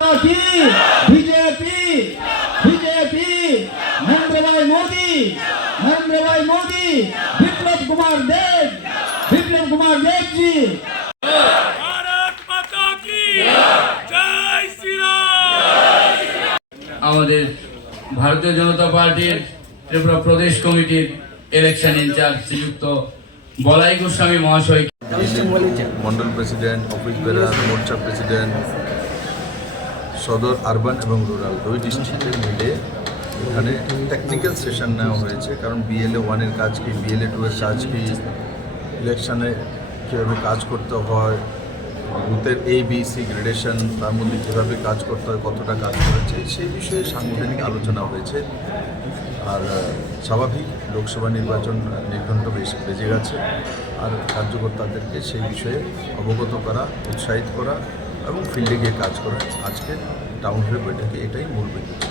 BJP BJP Narendrabhai Modi Narendrabhai Modi Biplab Kumar Deb Biplab Kumar Debji আমাদের ভারতীয় জনতা পার্টির ত্রিপুরা প্রদেশ কমিটির ইলেকশন ইনচার্জ শ্রীযুক্ত বলাই গোস্বামী মহাশয় mandal president office morcha president সদর, আরবান এবং রুরাল দুই ডিস্ট্রিক্টের মিলে এখানে টেকনিক্যাল সেশন নেওয়া হয়েছে। কারণ বিএলএ ওয়ানের কাজ কি বিএলএ টু এর কাজ কি ইলেকশানে কীভাবে কাজ করতে হয়, বুথের এ বি সি গ্রেডেশন তার মধ্যে কীভাবে কাজ করতে হয়, কতটা কাজ করেছে, সেই বিষয়ে সাংগঠনিক আলোচনা হয়েছে। আর স্বাভাবিক লোকসভা নির্বাচন নির্ঘণ্ট বেশ বেজে গেছে। আর কার্যকর্তাদেরকে সেই বিষয়ে অবগত করা, উৎসাহিত করা এবং ফিল্ডে গিয়ে কাজ করা আজকে টাউন হলে বৈঠকে এটাই মূল বিষয়